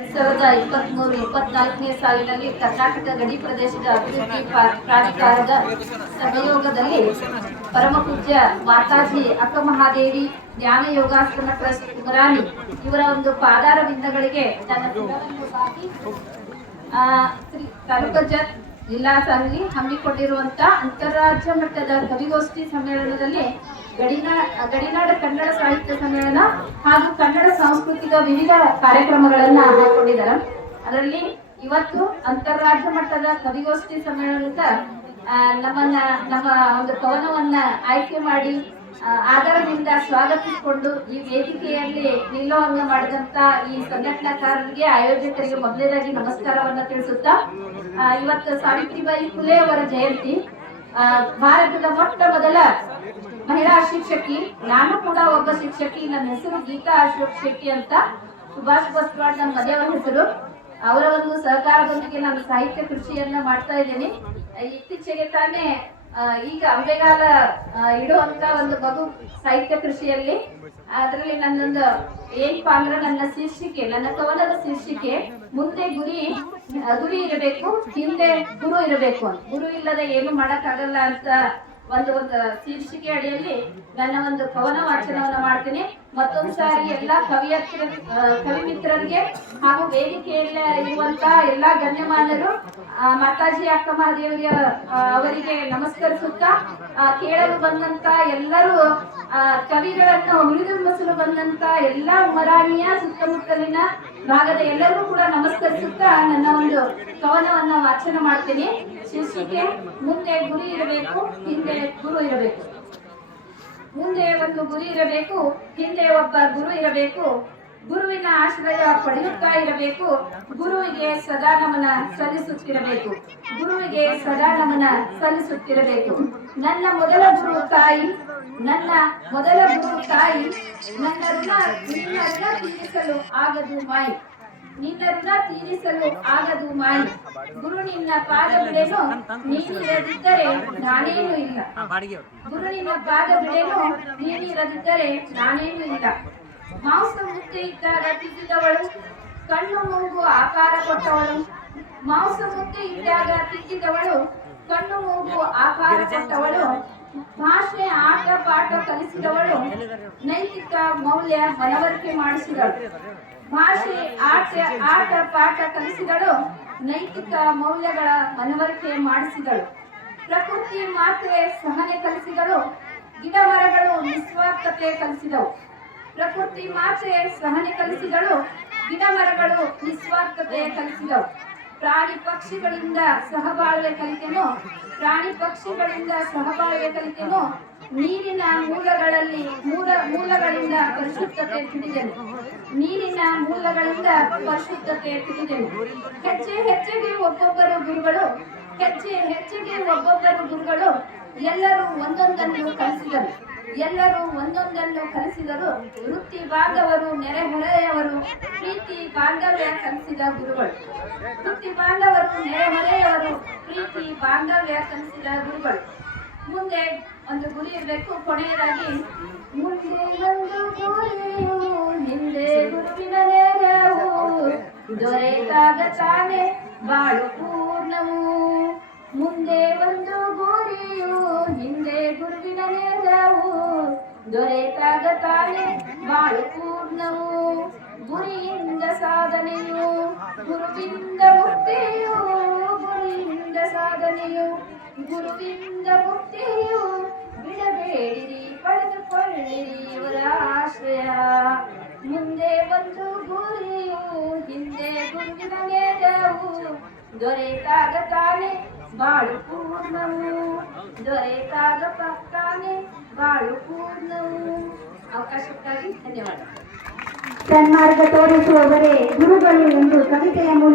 2023-24ನೇ ಸಾಲಿನಲ್ಲಿ ಕರ್ನಾಟಕ ಗಡಿ ಪ್ರದೇಶದ ಅಭಿವೃದ್ಧಿ ಪ್ರಾಧಿಕಾರದ ಸಹಯೋಗದಲ್ಲಿ ಪರಮಪೂಜ್ಯ ಮಾತಾಜಿ ಅಕ್ಕಮಹಾದೇವಿ ಜ್ಞಾನ ಯೋಗಾಶ್ರಮ ಟ್ರಸ್ಟ್ ಉಮರಾನಿ ಇವರ ಒಂದು ಪಾದಾರ ಬಿಂದಗಳಿಗೆ ನನ್ನ ಶ್ರೀ ತಾಲೂಕಜತ್ ಜಿಲ್ಲಾ ಸಂಘಿ ಹಮ್ಮಿಕೊಂಡಿರುವಂತಹ ಅಂತಾರಾಜ್ಯ ಮಟ್ಟದ ಕವಿಗೋಷ್ಠಿ ಸಮ್ಮೇಳನದಲ್ಲಿ ಗಡಿನಾಡ ಕನ್ನಡ ಸಾಹಿತ್ಯ ಸಮ್ಮೇಳನ ಹಾಗೂ ಕನ್ನಡ ಸಾಂಸ್ಕೃತಿಕ ವಿವಿಧ ಕಾರ್ಯಕ್ರಮಗಳನ್ನ ಹಾಕೊಂಡಿದ್ದಾರೆ. ಅದರಲ್ಲಿ ಇವತ್ತು ಅಂತಾರಾಜ್ಯ ಮಟ್ಟದ ಕವಿಗೋಷ್ಠಿ ಸಮ್ಮೇಳನದ ನಮ್ಮ ಒಂದು ಕವನವನ್ನ ಆಯ್ಕೆ ಮಾಡಿ ಆಧಾರದಿಂದ ಸ್ವಾಗತಿಸಿಕೊಂಡು ಈ ವೇದಿಕೆಯಲ್ಲಿ ನಿಲ್ಲವನ್ನು ಮಾಡಿದಂತ ಈ ಸಂಘಟನಾಕಾರರಿಗೆ ಆಯೋಜಕರಿಗೆ ಮೊದಲನೇದಾಗಿ ನಮಸ್ಕಾರವನ್ನ ತಿಳಿಸುತ್ತಾ, ಇವತ್ತು ಸಾವಿತ್ರಿಬಾಯಿ ಫುಲೆ ಅವರ ಜಯಂತಿ. ಭಾರತದ ಮೊಟ್ಟ ಮೊದಲ ಮಹಿಳಾ ಶಿಕ್ಷಕಿ, ನಾನು ಕೂಡ ಒಬ್ಬ ಶಿಕ್ಷಕಿ. ನನ್ನ ಹೆಸರು ಗೀತಾ ಅಶೋಕ್ ಶೆಟ್ಟಿ ಅಂತ. ಸುಭಾಷ್ ಬಸ್ವಾಡ್ ನಮ್ಮ ಮನೆಯವರ ಹೆಸರು. ಅವರ ಒಂದು ಸಹಕಾರದೊಂದಿಗೆ ನಾನು ಸಾಹಿತ್ಯ ಕೃಷಿಯನ್ನ ಮಾಡ್ತಾ ಇದ್ದೀನಿ. ಇತ್ತೀಚೆಗೆ ತಾನೇ ಈಗ ಅಂಬೆಗಾಲ ಇಡುವಂತ ಒಂದು ಮಗು ಸಾಹಿತ್ಯ ಕೃಷಿಯಲ್ಲಿ. ಅದರಲ್ಲಿ ನನ್ನೊಂದು ಏನಪ್ಪಾ ಅಂದ್ರೆ ನನ್ನ ಶೀರ್ಷಿಕೆ, ನನ್ನ ಕವನದ ಶೀರ್ಷಿಕೆ ಮುಂದೆ ಗುರಿ ಇರಬೇಕು, ಹಿಂದೆ ಗುರು ಇರಬೇಕು. ಗುರು ಇಲ್ಲದೆ ಏನು ಮಾಡಕ್ಕಾಗಲ್ಲ ಅಂತ ಒಂದು ಶೀರ್ಷಿಕೆ ಅಡಿಯಲ್ಲಿ ನನ್ನ ಒಂದು ಕವನ ವಾಚನವನ್ನ ಮಾಡ್ತೀನಿ. ಮತ್ತೊಂದು ಸಾರಿ ಎಲ್ಲಾ ಕವಿ ಮಿತ್ರರಿಗೆ ಹಾಗೂ ವೇದಿಕೆಯಲ್ಲಿ ಇರುವಂತ ಎಲ್ಲಾ ಗಣ್ಯಮಾನ್ಯರು ಮಾತಾಜಿ ಅಕ್ಕಮಹಾದೇವಿ ಅವರಿಗೆ ನಮಸ್ಕರಿಸುತ್ತಾ, ಕೇಳಲು ಬಂದಂತ ಎಲ್ಲರೂ ಕವಿಗಳನ್ನು ಹುರಿದುಂಬಿಸಲು ಬಂದಂತ ಎಲ್ಲಾ ಉಮರಾಣಿಯ ಸುತ್ತಮುತ್ತಲಿನ ಭಾಗದ ಎಲ್ಲರೂ ಕೂಡ ನಮಸ್ಕರಿಸುತ್ತಾ ನನ್ನ ಒಂದು ಕವನವನ್ನ ವಾಚನ ಮಾಡ್ತೀನಿ. ಶೀರ್ಷಿಕೆ ಮುಂದೆ ಗುರಿ ಇರಬೇಕು, ಹಿಂದೆ ಗುರು ಇರಬೇಕು. ಮುಂದೆ ಒಂದು ಗುರಿ ಇರಬೇಕು, ಹಿಂದೆ ಒಬ್ಬ ಗುರು ಇರಬೇಕು. ಗುರುವಿನ ಆಶ್ರಯ ಪಡೆಯುತ್ತಾ ಇರಬೇಕು. ಗುರುವಿಗೆ ಸದಾ ನಮನ ಸಲ್ಲಿಸುತ್ತಿರಬೇಕು. ಗುರುವಿಗೆ ಸದಾ ನಮನ ಸಲ್ಲಿಸುತ್ತಿರಬೇಕು. ನನ್ನ ಮೊದಲ ಗುರು ತಾಯಿ, ನನ್ನ ಮೊದಲ ಗುರು ತಾಯಿ. ನಿನ್ನ ಋಣ ತೀರಿಸಲು ಆಗದು ಮಾಯಿ. ನಿನ್ನ ಋಣ ತೀರಿಸಲು ಆಗದು ಮಾಯಿ. ಗುರು ನಿನ್ನ ಪಾದ ಬಿಡೆನು, ನೀನಿರದಿದ್ದರೆ ನಾನೇನು ಇಲ್ಲ. ಗುರು ನಿನ್ನ ಪಾದ ಬಿಡೆನು, ನೀನಿರದಿದ್ದರೆ ನಾನೇನು ಇಲ್ಲ. ಮಾಂಸ ಮುದ್ದೆ ಇದ್ದಾಗ ತಿದ್ದಿದವಳು, ಕಣ್ಣು ಮೂಗು ಆಕಾರ ಕೊಟ್ಟವಳು. ಮಾಂಸ ಮುದ್ದೆ ಇದ್ದಾಗ ತಿದ್ದಿದವಳು, ಕಣ್ಣು ಮೂಗು ಆಕಾರ ಕೊಟ್ಟವಳು. ಭಾಷೆ ಆಟ ಪಾಠ ಕಲಿಸಿದವಳು, ನೈತಿಕ ಮೌಲ್ಯ ಮನವರಿಕೆ ಮಾಡಿಸಿದಳು. ಭಾಷೆ ಆಟ ಪಾಠ ಕಲಿಸಿದಳು, ನೈತಿಕ ಮೌಲ್ಯಗಳ ಮನವರಿಕೆ ಮಾಡಿಸಿದಳು. ಪ್ರಕೃತಿ ಮಾತೆ ಸಹನೆ ಕಲಿಸಿದಳು, ಗಿಡ ಮರಗಳು ನಿಸ್ವಾರ್ಥತೆ ಕಲಿಸಿದವು. ಪ್ರಕೃತಿ ಮಾತೆ ಸಹನೆ ಕಲಿಸಿದಳು, ಗಿಡ ಮರಗಳು ನಿಸ್ವಾರ್ಥತೆ ಕಲಿಸಿದವು. ಪ್ರಾಣಿ ಪಕ್ಷಿಗಳಿಂದ ಸಹಬಾಳ್ವೆ ಕಲಿತೆನು, ಪ್ರಾಣಿ ಪಕ್ಷಿಗಳಿಂದ ಸಹಬಾಳ್ವೆ ಕಲಿತೆನು. ನೀರಿನ ಮೂಲಗಳಿಂದ ಪರಿಶುದ್ಧತೆ ತಿಳಿದೆನು. ನೀರಿನ ಮೂಲಗಳಿಂದ ಪರಿಶುದ್ಧತೆ ತಿಳಿದೆನು. ಹೆಜ್ಜೆಗೆ ಒಬ್ಬೊಬ್ಬರು ಗುರುಗಳು, ಹೆಜ್ಜೆಗೆ ಒಬ್ಬೊಬ್ಬರು ಗುರುಗಳು. ಎಲ್ಲರೂ ಒಂದೊಂದನ್ನು ಕಲಿಸಿದರು, ಎಲ್ಲರೂ ಒಂದೊಂದನ್ನು ಕಲಿಸಿದರು. ವೃತ್ತಿ ಬಾಂಧವರು, ನೆರೆಹೊರೆಯವರು, ಪ್ರೀತಿ ಬಾಂಧವ್ಯ ಕಲಿಸಿದ ಗುರುಗಳು. ವೃತ್ತಿ ಬಾಂಧವರು, ನೆರೆಹೊರೆಯವರು, ಪ್ರೀತಿ ಬಾಂಧವ್ಯ ಕಲಿಸಿದ ಗುರುಗಳು. ಮುಂದೆ ಒಂದು ಗುರಿ ಇರಬೇಕು. ಕೊನೆಯದಾಗಿ, ಮುಂದೆ ಒಂದು ಗುರಿಯು ಹಿಂದೆ ಗುರುವಿನ ನೆರವು, ದೊರೆತಾಗ ತಾನೆ ಬಾಳು ಪೂರ್ಣವು. ಮುಂದೆ ಒಂದು ಗುರಿಯು ಹಿಂದೆ ಗುರುವಿನ ನೆರವು, ದೊರೆತಾಗ ತಾನೆ ಬಾಳು ಪೂರ್ಣವು. ಗುರಿಯಿಂದ ಸಾಧನೆಯು, ಗುರುವಿಂದ ಮುಕ್ತಿಯು. ಗುರಿಯಿಂದ ಸಾಧನೆಯು, ಗುರುವಿಂದ ಮುಕ್ತಿಯು. ಬಿಡಬೇಡಿರಿ, ಪಡೆದುಕೊಳ್ಳಿರಿ ಇವರ ಆಶ್ರಯ. ಮುಂದೆ ಒಂದು ಗುರಿಯು ಹಿಂದೆ ಗುರುವಿನ ನೆರವು, ದೊರೆತಾಗ ತಾನೆ ಬಾಳು ಪೂರ್ಣವು. ದೊರೆತಾಗ ತಾನೆ ಬಾಳು ಪೂರ್ಣವು. ಅವಕಾಶಕ್ಕಾಗಿ ಧನ್ಯವಾದ. ಸನ್ಮಾರ್ಗ ತೋರಿಸುವವರೇ ಗುರುಗಳು ಎಂದು ಕವಿತೆಯ ಮೂಲಕ